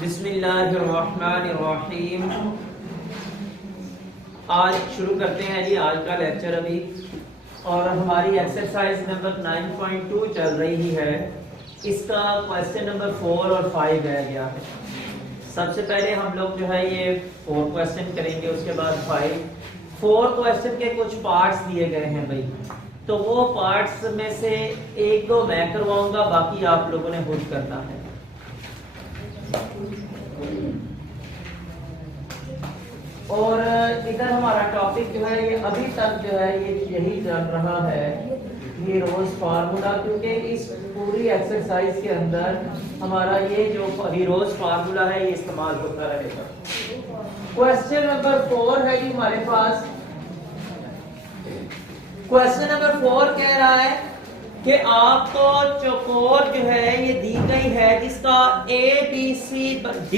बिस्मिल्लाहिर्रहमानिर्रहीम। आज शुरू करते हैं जी आज का लेक्चर अभी, और हमारी एक्सरसाइज नंबर 9.2 चल रही है। इसका क्वेश्चन नंबर 4 और 5 रह गया है। सबसे पहले हम लोग जो है ये 4 क्वेश्चन करेंगे, उसके बाद 5। 4 क्वेश्चन के कुछ पार्ट्स दिए गए हैं भाई, तो वो पार्ट्स में से एक दो मैं करवाऊंगा, बाकी आप लोगों ने खुद करना है। और इधर हमारा टॉपिक जो है ये अभी तक जो है ये यही चल रहा है, ये रोज फार्मूला, क्योंकि इस पूरी एक्सरसाइज के अंदर हमारा ये जो रोज फार्मूला है ये इस्तेमाल होता रहेगा। क्वेश्चन नंबर 4 है जी हमारे पास। क्वेश्चन नंबर 4 कह रहा है कि आपको चौकोर जो है ये दी गई है, जिसका ABCD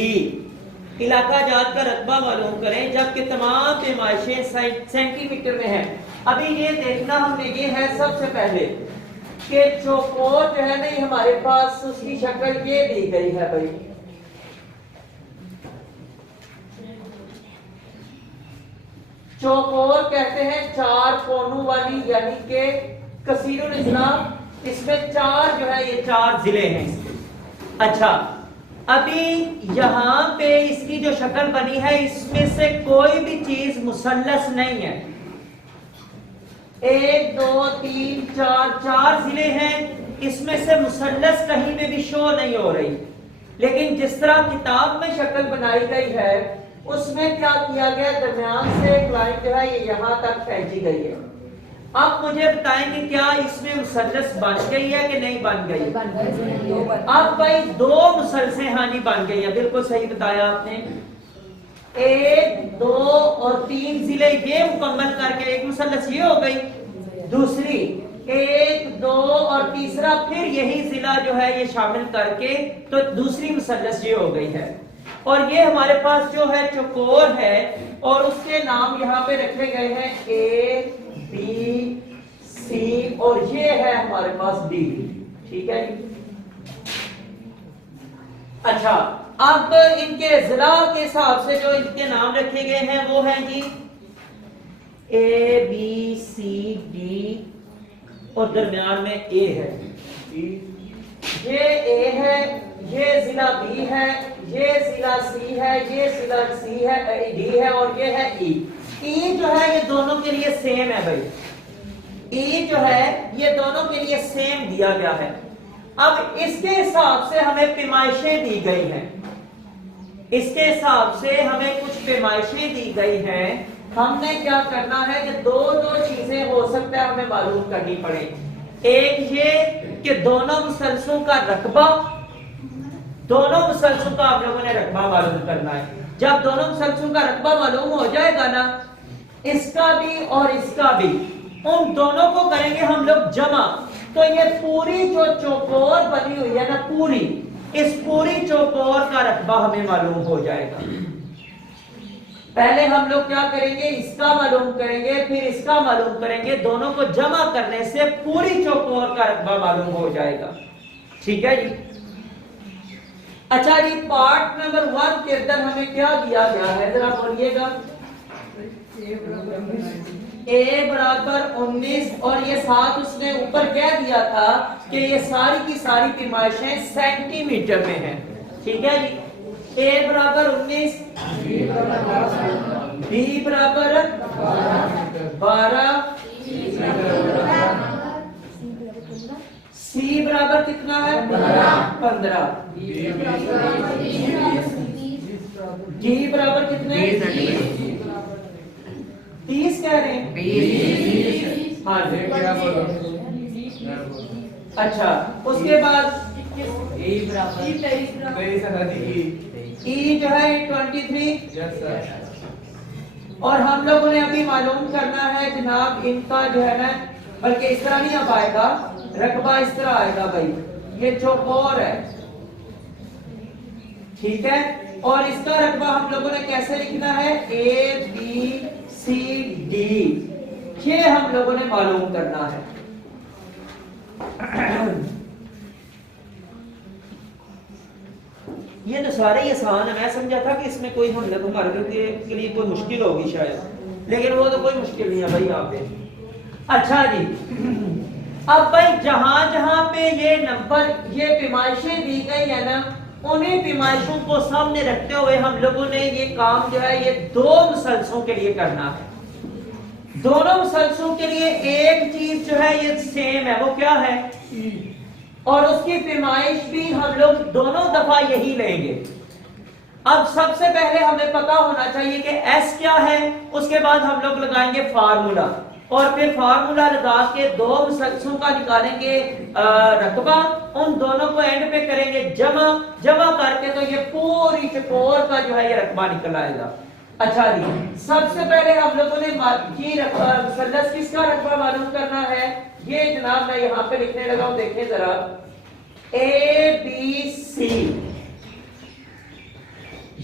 इलाका जात का रकबा मालूम करें, जबकि तमाम पैमाइशें सेंटीमीटर में है। अभी ये देखना हमने ये है सबसे पहले कि चौकोर जो है नहीं हमारे पास उसकी शक्ल ये दी गई है भाई। चौकोर कहते हैं 4 कोनों वाली, यानी कि कसीरुल इस्लाम। इसमें 4 जो है ये 4 जिले हैं इसके। अच्छा, अभी यहां पे इसकी जो शक्ल बनी है इसमें से कोई भी चीज मुसल्लस नहीं है। 1 2 3 4 जिले हैं, इसमें से मुसल्लस कहीं में भी शो नहीं हो रही। लेकिन जिस तरह किताब में शक्ल बनाई गई है उसमें क्या किया गया, दरमियान से एक लाइन जो है ये यहां तक खींची गई है। अब मुझे बताएंगे क्या इसमें मुसल्लस बन गई है कि नहीं बन गई? अब भाई 2 मुसलसें हाँ जी बन गई है, बिल्कुल सही बताया आपने। 1 2 और 3 जिले ये मुकम्मल करके एक मुसल्लस ये हो गई। दूसरी 1 2 और तीसरा फिर यही जिला जो है ये शामिल करके तो दूसरी मुसल्लस ये हो गई है। और ये हमारे पास जो है चौकोर है, और उसके नाम यहाँ पे रखे गए हैं A B C, और ये है हमारे पास D। ठीक है जी। अच्छा, अब इनके जिला के हिसाब से जो इनके नाम रखे गए हैं वो हैं जी A B C D, और दरमियान में A है। ये A है, ये जिला B है, ये जिला C है, ये जिला C है, D है, और ये है E। E जो है ये दोनों के लिए सेम है भाई। E जो है ये दोनों के लिए सेम दिया गया है। अब इसके हिसाब से हमें पैमाइशें दी गई हैं, इसके हिसाब से हमें कुछ पैमाइशें दी गई हैं। हमने क्या करना है कि दो चीजें हो सकता है हमें मालूम करनी पड़े। एक ये कि दोनों मुसलसलों का रकबा, दोनों मुसलसलों का आप लोगों ने रकबा मालूम करना है। जब दोनों मुसलसलों का रकबा मालूम हो जाएगा ना, इसका भी और इसका भी, उन दोनों को करेंगे हम लोग जमा, तो ये पूरी जो चौकोर बनी हुई है ना, पूरी इस पूरी चौकोर का रकबा हमें मालूम हो जाएगा। पहले हम लोग क्या करेंगे, इसका मालूम करेंगे, फिर इसका मालूम करेंगे। दोनों को जमा करने से पूरी चौकोर का रकबा मालूम हो जाएगा। ठीक है जी। अच्छा जी, पार्ट नंबर 1 के अंदर हमें क्या दिया गया है, जरा बोलिएगा। A बराबर 19, और ये साथ उसने ऊपर क्या दिया था कि ये सारी की सारी पैमाइशें सेंटीमीटर में हैं। ठीक है जी। A बराबर 19, B बराबर 12, C बराबर कितना है 15, D बराबर कितने 30 कह रहे हैं 20। हाँ जी। अच्छा, उसके बाद E जो है 23, और हम लोगों ने अभी मालूम करना है जनाब इनका जो है ना, बल्कि इस तरह नहीं अब आएगा, रकबा इस तरह आएगा भाई। ये चौकोर है, ठीक है, और इसका रकबा हम लोगों ने कैसे लिखना है, A B C D, ये हम लोगों ने मालूम करना है। ये तो सारे ही आसान है, मैं समझा था कि इसमें कोई हमले को मारने के लिए कोई मुश्किल होगी शायद, लेकिन वो तो कोई मुश्किल नहीं है भाई यहाँ पे। अच्छा जी, अब भाई जहां जहां पे ये नंबर, ये पैमाइशें दी गई है ना, उन्हीं पैमाइशों को सामने रखते हुए हम लोगों ने ये काम जो है ये दो मुसलसलों के लिए करना है। दोनों मुसलसलों के लिए एक चीज जो है ये सेम है, वो क्या है, और उसकी पैमाइश भी हम लोग दोनों दफा यही लेंगे। अब सबसे पहले हमें पता होना चाहिए कि एस क्या है, उसके बाद हम लोग लगाएंगे फार्मूला, और फिर फार्मूला लगा के दो मुसलसलों का निकालेंगे रकबा, उन दोनों को एंड पे करेंगे जमा, जमा करके तो ये पूरी चकोर का जो है ये रकबा निकल आएगा। अच्छा जी, सबसे पहले हम लोगों ने मुसल्लस किसका रकबा मालूम करना है, ये जनाब मैं यहाँ पे लिखने लगा हूं, देखें जरा, ए बी सी,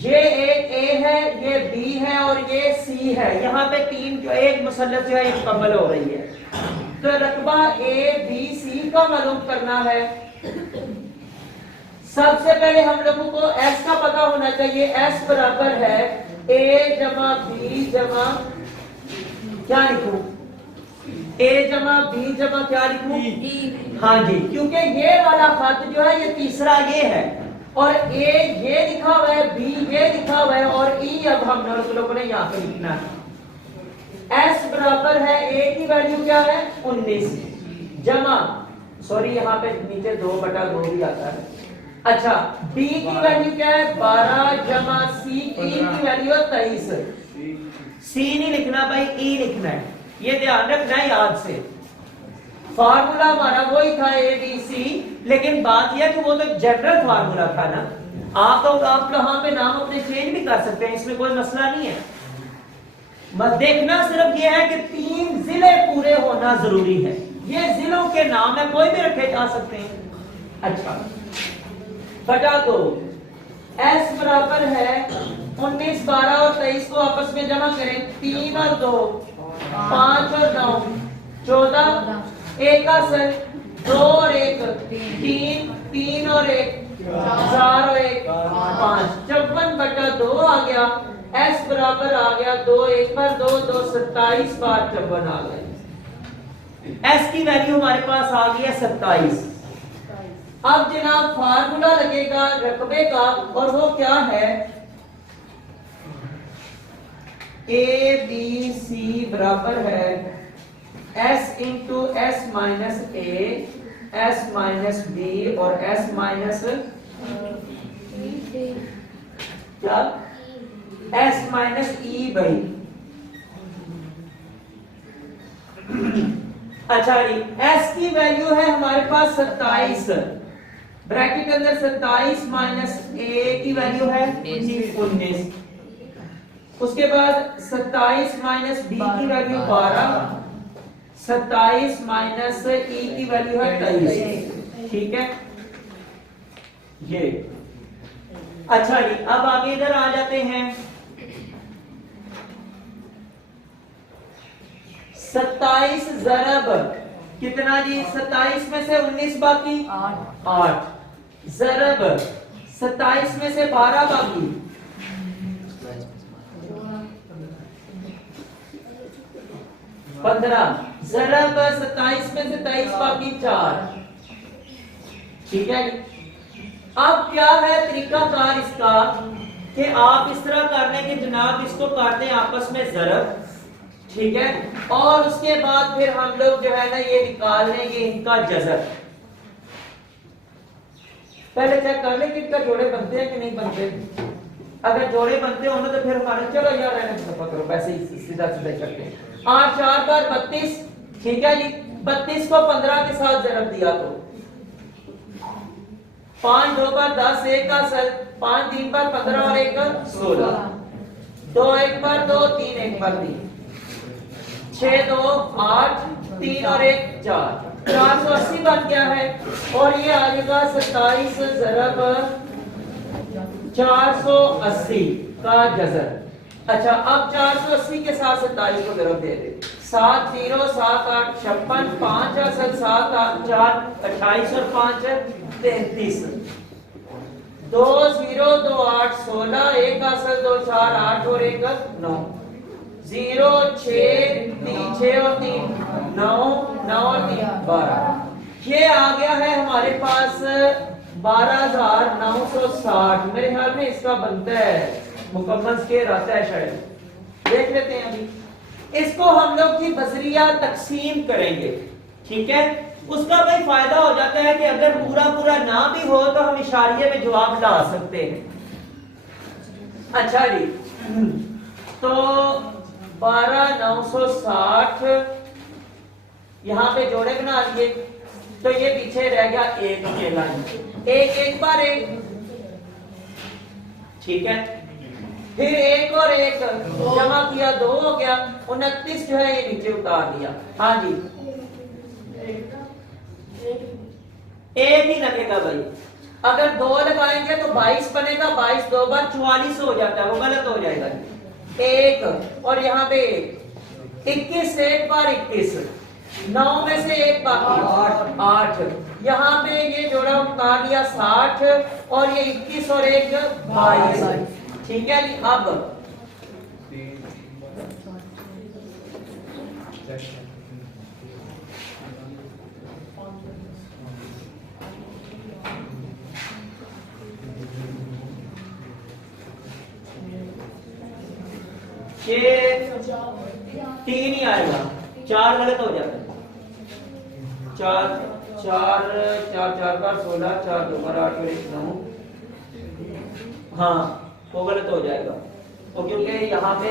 ये एक ए है, ये बी है और ये सी है। यहाँ पे तीन जो एक मुसल्लस जो है मुकम्मल हो रही है, तो रकबा ए बी सी का मालूम करना है। सबसे पहले हम लोगों को एस का पता होना चाहिए, एस बराबर है ए जमा बी जमा, क्या लिखूं, ए जमा बी जमा क्या लिखूं, हाँ जी, क्योंकि ये वाला खत जो है ये तीसरा ये है, और ए ये लिखा हुआ है, बी ये लिखा हुआ है, और ई अब हम लोगों ने यहाँ पे लिखना है। एस बराबर है ए की वैल्यू क्या है 19 जमा, सॉरी यहाँ पे नीचे 2/2 भी आता है। अच्छा, बी की वैल्यू क्या है 12 जमा सी, ई की वैल्यू 23। सी नहीं लिखना भाई, ई लिखना है, ये ध्यान रखना है याद से। फार्मूला हमारा वही था ए बी सी, लेकिन बात यह कि वो तो जनरल फार्मूला था ना, आप यहाँ पे नाम अपने चेंज भी कर सकते हैं, इसमें कोई मसला नहीं है। बस देखना सिर्फ ये है कि 3 जिले पूरे होना जरूरी है, ये जिलों के नाम है, कोई भी रखे जा सकते हैं। अच्छा, बटा 2, एस बराबर है 19, 12 और 23 को आपस में जमा करें, 3 और 2 5 और 9 14, एक का सर 2 और 1 3, 3 और 1 4 और 1 5, 54/2 आ गया। एस बराबर आ गया 2 1 पर 2 2 27 बार 54 आ गया। एस की वैल्यू हमारे पास आ गई है 27। अब जनाब फार्मूला लगेगा रकबे का, और वो क्या है, ए बी सी बराबर है एस इंटू एस माइनस ए, एस माइनस बी और एस माइनस क्या, एस माइनस ई भाई। अच्छा जी, एस की वैल्यू है हमारे पास 27, ब्रैकेट के अंदर 27 माइनस ए की वैल्यू है 19, उसके बाद 27 माइनस बी की वैल्यू 12, 27 माइनस ई की वैल्यू है 23, ठीक है ये। अच्छा जी, अब आगे इधर आ जाते हैं, 27 ज़रब कितना जी, 27 में से 19 बाकी 8, ज़रब 27 में से 12 बाकी 15, ज़रब 27 में से 23 बाकी 4, ठीक है। अब क्या है तरीकाकार इसका कि आप इस तरह करने के जनाब इसको काटते हैं आपस में ज़रब, ठीक है, और उसके बाद फिर हम लोग जो है ना ये निकाल लेंगे इनका जज़र। पहले चेक कर ले कि इनका जोड़े बनते हैं कि नहीं बनते, अगर जोड़े बनते हो ना तो फिर हमारे चलो यार रहने पकड़ो, वैसे ही सीधा सीधा करते हैं। 8 4 पर 32, ठीक है जी, 32 को 15 के साथ ज़रब दिया तो 5 2 पर 10, 1 का सर 5 3 पर 15 और 1 का 16, 2 1 पर 2 3 1 पर 3, 6 2 8 3 और 1 4, 480 बन गया है। और ये आ जाएगा 27 ज़रब 480 का जज़र। अच्छा, अब 480 के साथ 27 को ज़रब दे दे, 7 0 7 8 56, 5 7 8 4 28 और 5 33, 2 0 16, एक असल 2 4 8 और एक 9, 0 6 3 6 और 3 9 9 और 3 12। ये आ गया है हमारे पास 12,960। मेरे ख्याल में इसका बनता है मुकम्मल स्केयर आता है शायद, देख लेते हैं अभी। इसको हम लोग की बसरिया तकसीम करेंगे, ठीक है। उसका भाई फायदा हो जाता है कि अगर पूरा पूरा ना भी हो तो हम इशारिये में जवाब ला सकते हैं। अच्छा जी, तो 12,960 यहां पे जोड़े बना लिए, तो ये पीछे रह गया एक अकेला, एक एक बार एक, ठीक है। फिर एक और एक जमा किया 2 हो गया, 29 जो है ये नीचे उतार दिया। हाँ जी, एक ही लगेगा भाई। अगर 2 लगाएंगे तो 22 बनेगा, 22 2 बार 44 हो जाता है, वो गलत हो जाएगा। एक और यहाँ पे 21 एक बार 21, 9 में से एक बाकी 8, यहाँ पे ये जोड़ा उतार लिया 60 और ये 21 और एक 22, ठीक है जी। अब ये 3 ही आएगा, 4 गलत हो जाता है। 4 4 4 4 बार 16, 4 2 बार 8 और 1 9, हाँ वो गलत हो जाएगा, तो क्योंकि यहाँ पे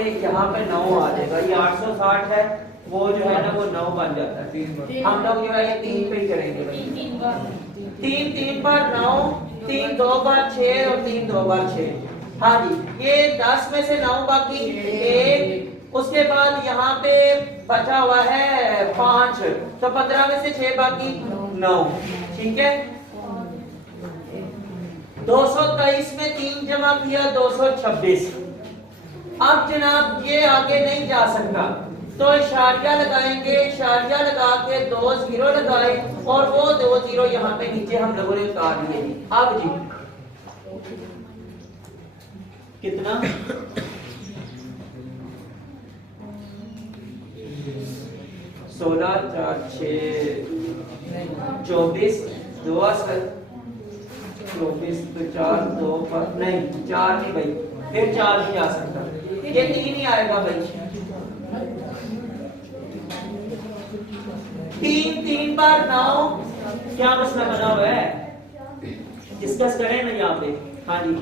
9 आ जाएगा। ये 860 है, वो जो है ना वो 9 बन जाता है। हम लोग जो है ये 3 पे ही करेंगे भाई। 3 बार 9, 3 2 बार 6 और 3 2 बार 6। हाँ जी, ये 10 में से 9 बाकी 1, उसके बाद यहाँ पे बचा हुआ है 5, तो 15 में से 6 बाकी 9, ठीक है। 223 में 3 जमा किया 226। अब जनाब ये आगे नहीं जा सकता, तो इशारिया लगाएंगे, इशारिया लगा के 2 0 लगाए और वो 2 0 यहाँ पे नीचे हम लोगों ने उतार दिए। अब जी कितना 16 4 6 24, 2 असल 24 तो 4 2 पर नहीं 4 नहीं भाई, फिर 4 नहीं आ सकता, ये 3 ही आएगा भाई। 3 बार 9, क्या मसला बना हुआ है, डिस्कस करें ना यहाँ पे। हाँ जी,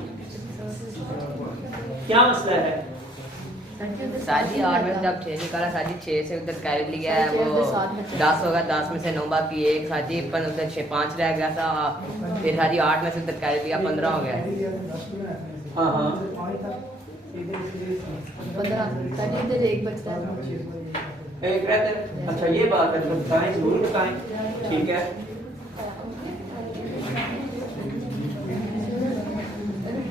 क्या मसला है? साजी 8 में से जब 6 निकाला, साजी 6 से उधर कैरी लिया है, वो 10 होगा, 10 में से 9 बाकी 1, साजी 5 रह गया था, फिर साजी 8 में से उधर कैरी लिया 15 हो गया। हाँ हाँ 15 साजी इधर एक बचता है, एक रहते। अच्छा ये बात है, तो बताएं, जरूर बताएं, ठीक है।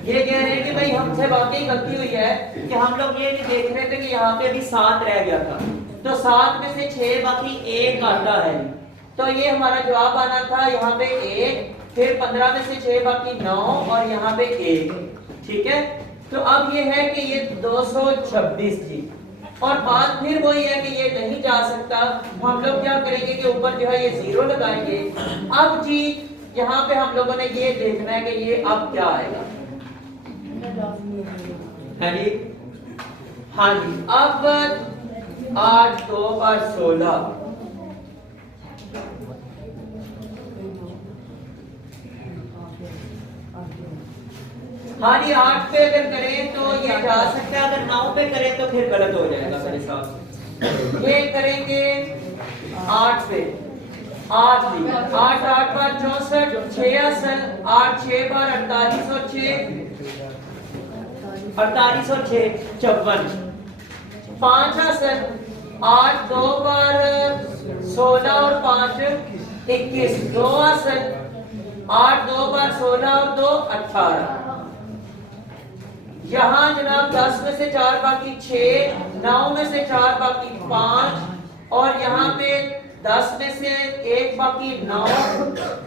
ये कह रहे हैं कि भाई हमसे वाकई गलती हुई है कि हम लोग ये नहीं देख रहे थे कि यहाँ पे अभी 7 रह गया था, तो 7 में से 6 बाकी 1 आता है, तो ये हमारा जवाब आना था यहाँ पे 1, फिर 15 में से 6 बाकी 9 और यहाँ पे 1, ठीक है। तो अब ये है कि ये 226 थी, और बात फिर वही है कि ये नहीं जा सकता, हम लोग क्या करेंगे कि ऊपर जो है ये 0 लगाएंगे। अब जी यहाँ पे हम लोगों ने ये देखना है कि ये अब क्या आएगा, है जी। हाँ जी, अब 8 2 बार 16, हाँ जी 8 पे अगर करें तो ये जा सकता है, अगर 9 पे करें तो फिर गलत हो जाएगा मेरे साथ। ये करेंगे 8 पे, 8 भी 8 8 बार 64, 6 असल 8 6 बार 48 और 6 48 और 6 54, 5 असल 8 2 बार 16 और 5 21, 2 असल 8 2 बार 16 और 2 18। यहाँ जनाब 10 में से 4 बाकी 6, 9 में से 4 बाकी 5 और यहाँ पे 10 में से 1 बाकी 9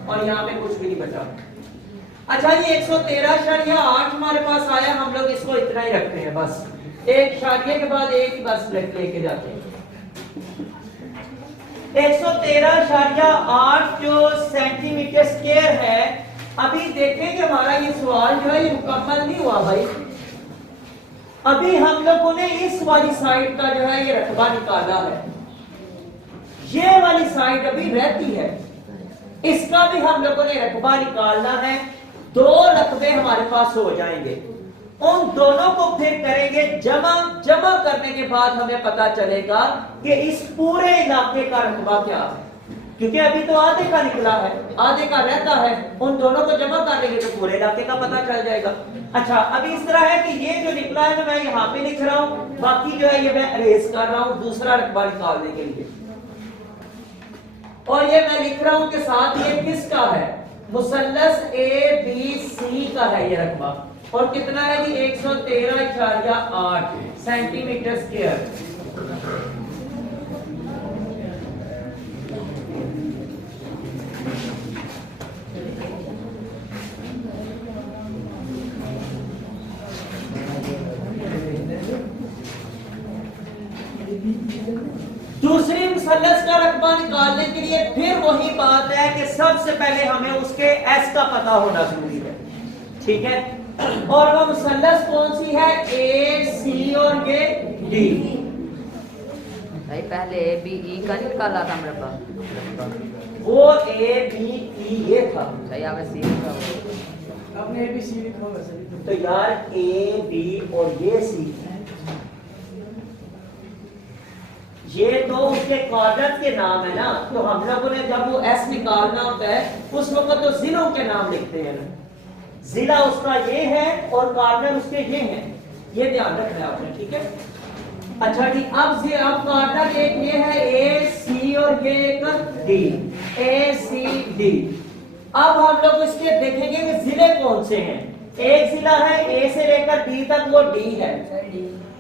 और यहाँ पे कुछ भी नहीं बचा। अच्छा जी 113.8 हमारे पास आया, हम लोग इसको इतना ही रखते हैं बस, एक शारिये के बाद एक ही बस लेके जाते हैं। 113.8 जो सेंटीमीटर स्क्वायर है, अभी देखें कि हमारा ये सवाल जो है ये मुकम्मल नहीं हुआ भाई। अभी हम लोगों ने इस वाली साइड का जो है ये रकबा निकाला है, ये वाली साइड अभी रहती है, इसका भी हम लोगों ने रकबा निकालना है। 2 रकबे हमारे पास हो जाएंगे, उन दोनों को फिर करेंगे जमा करने के बाद हमें पता चलेगा कि इस पूरे इलाके का रकबा क्या है, क्योंकि अभी तो आधे का निकला है, आधे का रहता है, उन दोनों को जमा कर लेंगे तो पूरे इलाके का पता चल जाएगा। अच्छा अभी इस तरह है कि ये जो निकला है तो मैं यहाँ पे लिख रहा हूं, बाकी जो है ये मैं अरेज कर रहा हूं दूसरा रकबा निकालने के लिए, और ये मैं लिख रहा हूं कि साथ ये किसका है, मुसल्लस ABC का है ये रकबा, और कितना है जी 113.8 सेंटीमीटर स्क्वायर। दूसरी मुसल्लस का रकबा निकालने के लिए फिर वही बात है कि सबसे पहले हमें उसके एस का पता होना जरूरी है, ठीक है। और वो मुसल्लस कौन सी है, ए सी और ये डी। भाई पहले ए बी ई का निकाला था मेरे पास, वो ए बी ई ये था, सही आपने सी लिखा, आपने ए बी सी लिखा होगा सर। तो यार ए बी और ये सी, ये तो उसके कॉर्नर के नाम है ना, तो हम लोगों ने जब वो एस निकालना होता है उस वक्त तो जिलों के नाम लिखते हैं ना, जिला उसका ये है और कॉर्नर उसके ये हैं, ये ध्यान रखना है आपने, ठीक है। अच्छा ठीक, अब कॉर्नर एक ये है ए सी और ये एक डी, ए सी डी। अब हम लोग इसके देखेंगे कि जिले कौन से हैं। एक जिला है ए से लेकर डी तक, वो डी है,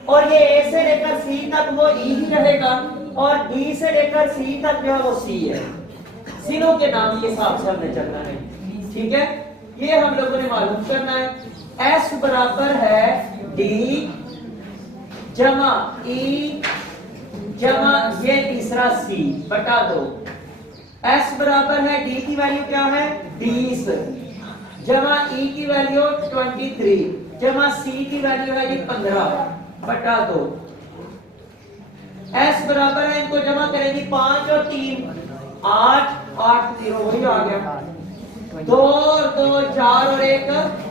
और ये ए से लेकर सी तक वो ई ही रहेगा, और डी से लेकर सी तक जो है वो सी है। जिलों के नाम के हिसाब से हमें चलना है, ठीक है। ये हम लोगों ने मालूम करना है। एस बराबर है डी जमा ई जमा ये तीसरा सी बटा 2। एस बराबर है डी की वैल्यू क्या है 20 जमा ई की वैल्यू 23 जमा सी की वैल्यू है जी 15 बटा 2। एस बराबर है, इनको जमा करेंगे 5 और 3 8 8 0 वही आ गया, 2 और 2 4 और 1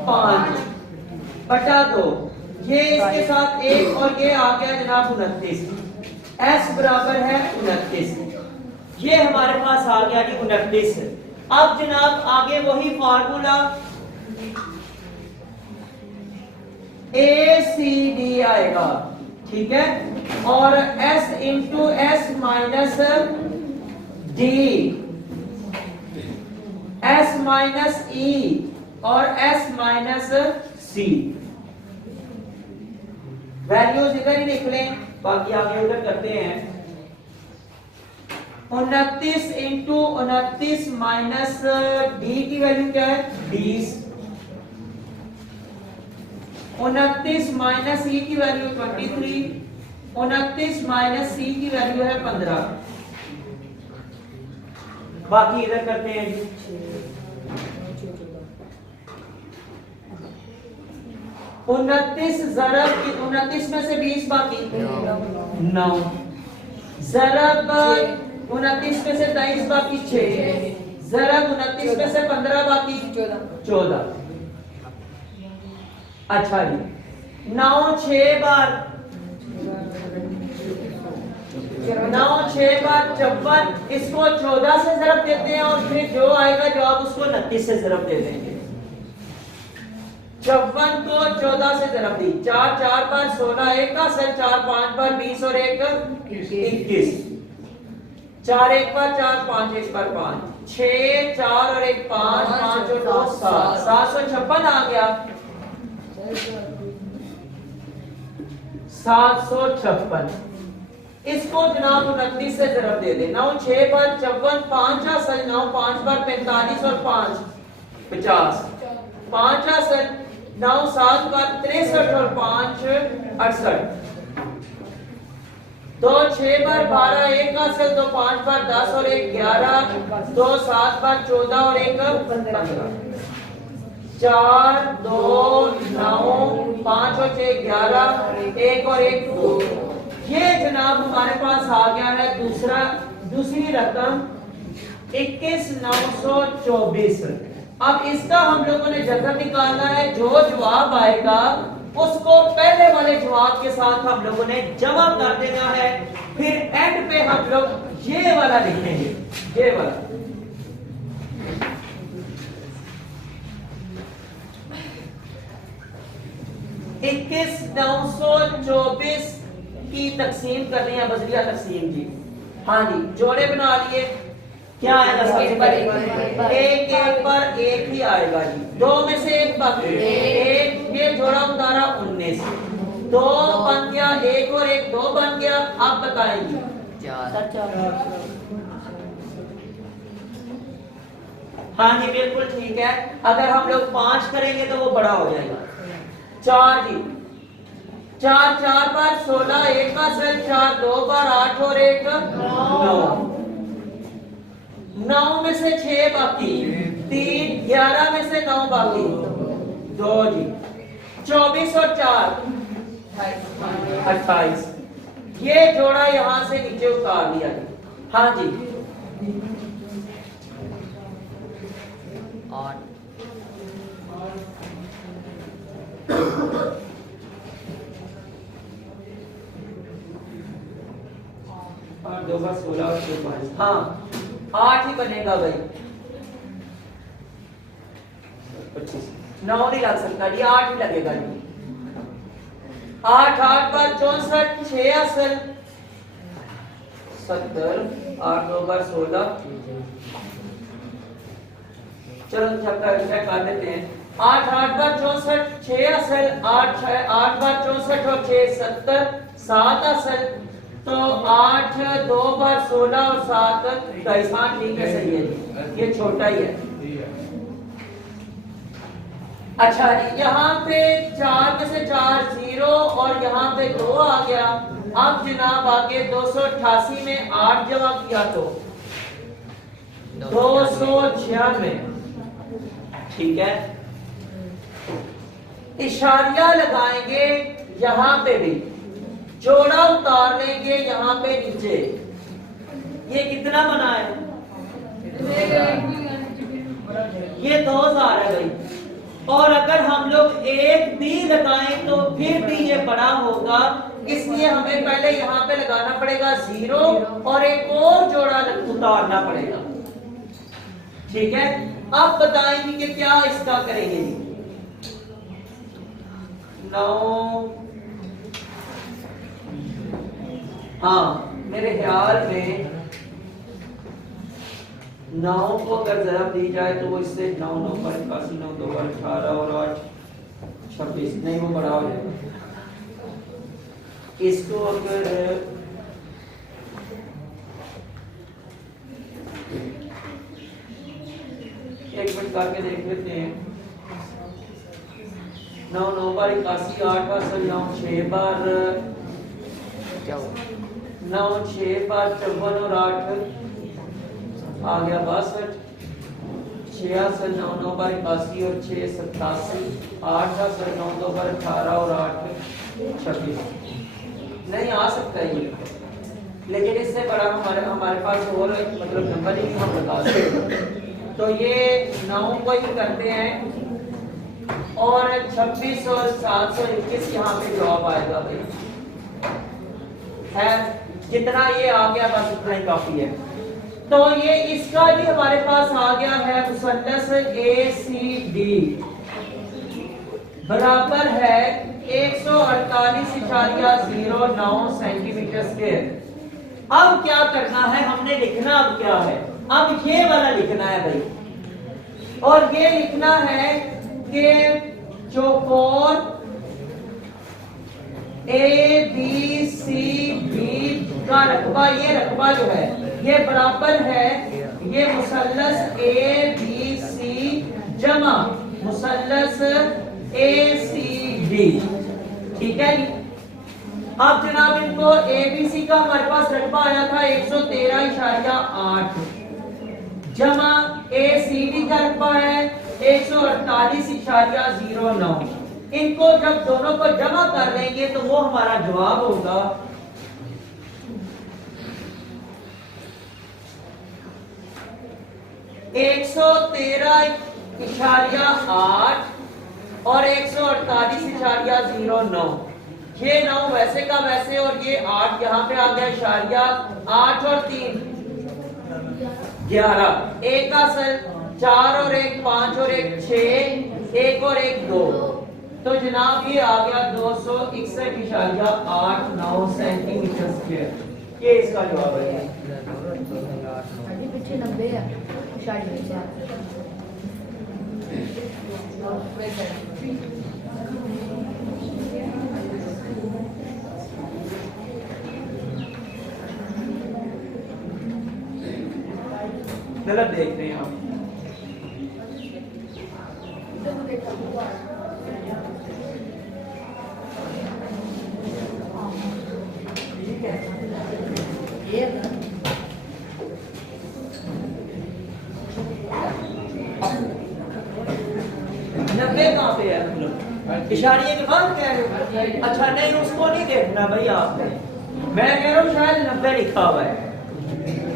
5 बटा 2। ये इसके साथ एक और ये आ गया जनाब 29। एस बराबर है 29, ये हमारे पास आ गया जी 29। अब जनाब आगे वही फार्मूला ए सी डी आएगा, ठीक है, और S into S minus D, S minus E और एस माइनस सी। वैल्यूज इधर ही लिख लें, बाकी आगे उधर करते हैं। 29 इंटू 29 माइनस डी की वैल्यू क्या है 20, 29 माइनस ई की वैल्यू 23, 29 माइनस सी की वैल्यू है 15। बाकी इधर करते हैं जी। 29 ज़रब 29 में से 20 बाकी 9 ज़रब 29 में से 23 बाकी 6 ज़रब 29 में से 15 बाकी 14। अच्छा जी 9 6 बार 9 6 बार 54, इसको 14 से ज़रब देते हैं और फिर जो आएगा जवाब उसको 29 से ज़रब दे देंगे। 54 को 14 से ज़रब दी, 4 4 बार 16 1 का 4 5 बार 20 और 1 21, 4 1 बार 4 5 1 बार 5 6 4 और 1 5 5 और 2 7 756 आ गया। 756 इसको जनाब 29 से ज़रब दे दे। 9 6 बार 54 5 9 5 बार 45 और 5 50 5 असल 9 7 बार 63 और 5 68 2 6 बार 12 1 असल 2 5 बार 10 और 1 11 2 7 बार 14 और 1 15 4 2 9 5 और 6 11 1 और 1 2। ये जनाब हमारे पास आ गया है दूसरी रकम 21,924। अब इसका हम लोगों ने जगह निकालना है। जो जवाब आएगा उसको पहले वाले जवाब के साथ हम लोगों ने जमा कर देना है। फिर एंड पे हम लोग ये वाला लिखेंगे, ये वाला। इक्कीस 924 की तकसीम करनी है, बजरिया तकसीम जी। हाँ जी, जोड़े बना लिए। क्या आएगा सबसे पहले? एक पर एक ही आएगा जी। 2 में से 1 बाकी, एक ये जोड़ा उतारा 19, 2 बन गया, 1 और 1 2 बन गया। आप बताएंगे हाँ जी बिल्कुल ठीक है। अगर हम लोग 5 करेंगे तो वो बड़ा हो जाएगा। 4 जी, 4 4 बार 16 1 का सेल 4 2 बार 8 और 1 9, 9 में से 6 बाकी, 3 11 में से 9 बाकी, 2 जी, 24 और 4 28। ये जोड़ा यहां से नीचे उतार दिया जी। हाँ जी, 8 2 बार 16 और 6 5, हाँ 8 ही बनेगा भाई। 25 9 नहीं लग सकता जी, 8 ही लगेगा जी। 8 8 बार 64 6 असल 70, 8 2 बार 16। चलो चेक कर देते हैं। 8 8 बार 64 6 असल 8 बार 64 और 6 70 7 असल। तो 8 2 बार 16 और 7 22। हाँ ठीक है, सही है जी, ये छोटा ही है। अच्छा जी, यहाँ पे 4 में से 4 0 और यहाँ पे 2 आ गया। अब जनाब आगे 288 में 8 जमा किया तो 296। ठीक है, इशारिया लगाएंगे यहाँ पे भी, जोड़ा उतार लेंगे यहाँ पे नीचे। ये कितना बना है? ये 2000 है भाई। और अगर हम लोग एक भी लगाएं तो फिर भी ये बड़ा होगा, इसलिए हमें पहले यहाँ पे लगाना पड़ेगा 0 और एक और जोड़ा उतारना पड़ेगा। ठीक है, अब बताएंगे कि क्या इसका करेंगे। 9, हाँ मेरे ख्याल में 9 को अगर जरा दी जाए तो वो इससे 9 9 पर 81 9 2 पर 18 और 8 26, नहीं वो बड़ा हो जाएगा। इसको अगर एक मिनट करके देख लेते हैं। 9 9 बार 81 8 बार 9 6 बार 9 6 बार 54 और 8 आ गया 62। 6 9 9 बार 81 और 6 87। 8 9 2 बार 18 और 8 26। नहीं आ सकता ये, लेकिन इससे बड़ा हमारे पास और मतलब नंबर ही हम बता सकते। तो ये 9 को ही करते हैं और 26 और 721 यहाँ पे जवाब आएगा भाई। है जितना ये आ गया बस उतना ही काफी है। तो ये इसका भी हमारे पास आ गया है मुसल्लस ACD बराबर है 148.09 सेंटीमीटर स्क्वायर। अब क्या करना है, हमने लिखना अब क्या है, अब ये वाला लिखना है भाई। और ये लिखना है कि चौकोर ABCD का रकबा, ये रकबा जो है ये बराबर है ये मुसल्लस ABC जमा मुसल्लस ACD। ठीक है जी। अब जनाब इनको ABC का हमारे पास रकबा आया था 113.8 जमा ACD का रकबा है 148.09। इनको जब दोनों को जमा कर लेंगे तो वो हमारा जवाब होगा 113.8 और 148.09। ये 9 वैसे का वैसे और ये 8 यहाँ पे आ गया इशारिया 8 और 3 11, एक का असल 4 और 1 5 और 1 6, 1 और 1 2। तो जनाब ये आ गया 261.89 सेंटीमीटर स्क्वायर। ये इसका जवाब है। अभी पीछे 90 है शायद गलत देख रहे हैं आप। नब्बे कहाँ पे है मतलब इशारिये के बाद कह रहे हो? अच्छा नहीं उसको नहीं देखना भाई आपने, मैं कह रहा हूँ शायद 90 लिखा हुआ है।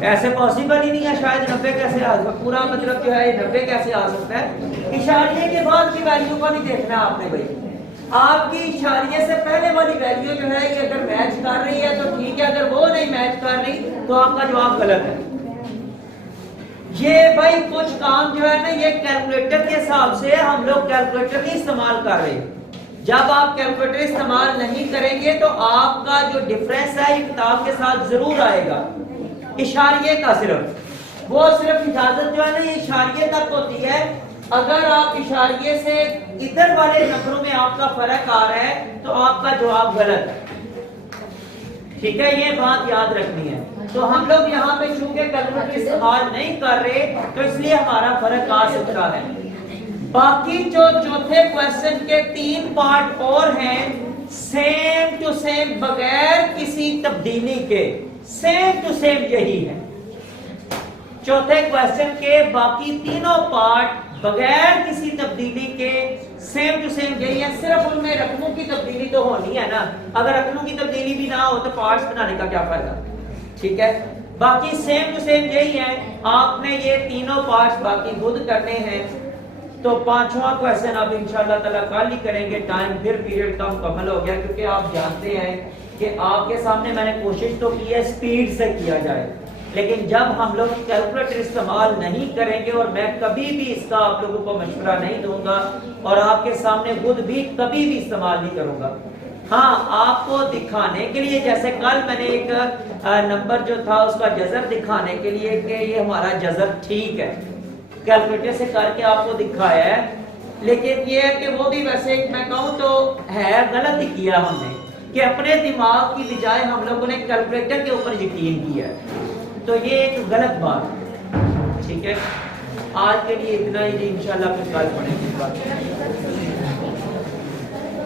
ऐसे पॉसिबल ही नहीं है, शायद 90 कैसे आ सकता, पूरा मतलब जो है 90 कैसे आ सकता है। इशारिये के बाद की वैल्यू को नहीं देखना आपने भाई, आपकी इशारिये से पहले वाली वैल्यू जो है ये अगर मैच कर रही है तो ठीक है, अगर वो नहीं मैच कर रही तो आपका जवाब गलत है। ये भाई कुछ काम जो है ना ये कैलकुलेटर के हिसाब से हम लोग कैलकुलेटर नहीं इस्तेमाल कर रहे। जब आप कैलकुलेटर इस्तेमाल नहीं करेंगे तो आपका जो डिफरेंस है ये किताब के साथ जरूर आएगा। इशारिये का सिर्फ इजाजत जो है ना ये इशारिये तक होती है। अगर आप इशारिये से इधर वाले नंबरों में आपका फर्क आ रहा है तो आपका जवाब गलत है। ठीक है, ये बात याद रखनी है। तो हम लोग यहाँ पे चूंकि कैलकुलेटर इस्तेमाल नहीं कर रहे तो इसलिए हमारा फर्क आ सकता है। बाकी जो चौथे क्वेश्चन के 3 पार्ट और हैं सेम टू सेम बगैर किसी तब्दीली के, सेम टू सेम यही है। चौथे क्वेश्चन के बाकी तीनों पार्ट बगैर किसी तब्दीली के सेम टू सेम यही है। सिर्फ उनमें रकमों की तब्दीली तो होनी है ना, अगर रकमों की तब्दीली भी ना हो तो पार्ट्स बनाने का क्या फायदा। ठीक है, बाकी सेम टू सेम यही है। आपने ये तीनों पार्ट्स बाकी खुद करने हैं। तो 5वां क्वेश्चन अब इंशाल्लाह ताला कल ही करेंगे, टाइम फिर पीरियड का मुकम्मल हो गया, क्योंकि आप जानते हैं कि आपके सामने मैंने कोशिश तो की है स्पीड से किया जाए, लेकिन जब हम लोग कैलकुलेटर इस्तेमाल नहीं करेंगे और मैं कभी भी इसका आप लोगों को मशवरा नहीं दूंगा और आपके सामने खुद भी कभी भी इस्तेमाल नहीं करूंगा। हाँ, आपको दिखाने के लिए जैसे कल मैंने एक नंबर जो था उसका जजर दिखाने के लिए कि ये हमारा जजर ठीक है कैलकुलेटर से करके आपको दिखाया है, लेकिन ये है कि वो भी वैसे मैं कहूँ तो है गलत ही किया हमने कि अपने दिमाग की बजाय हम लोगों ने कैलकुलेटर के ऊपर यकीन किया, तो ये एक गलत बात। ठीक है, आज के लिए इतना ही, इंशाल्लाह फिर कल पढ़ेंगे।